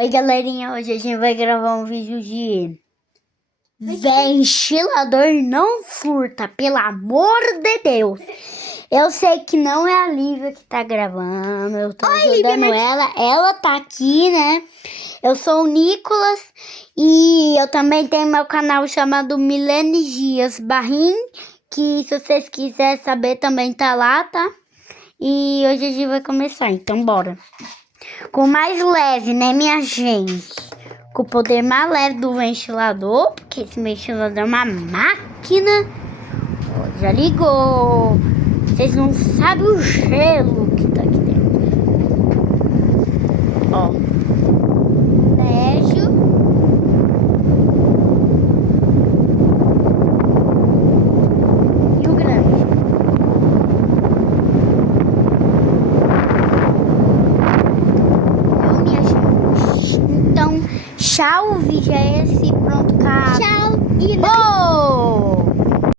Oi, galerinha, hoje a gente vai gravar um vídeo de ventilador não furta, pelo amor de Deus. Eu sei que não é a Lívia que tá gravando, eu tô ajudando ela tá aqui, né? Eu sou o Nicolas e eu também tenho meu canal chamado Milene Dias Barrim, que se vocês quiserem saber também tá lá, tá? E hoje a gente vai começar, então bora. Com o mais leve, né, minha gente? Com o poder mais leve do ventilador, porque esse ventilador é uma máquina. Ó, já ligou. Vocês não sabem o gelo que tá aqui dentro. Ó. Médio. E o grande. Então, minha gente. Então, tchau, o vídeo é esse. Pronto, acabou. Tchau. E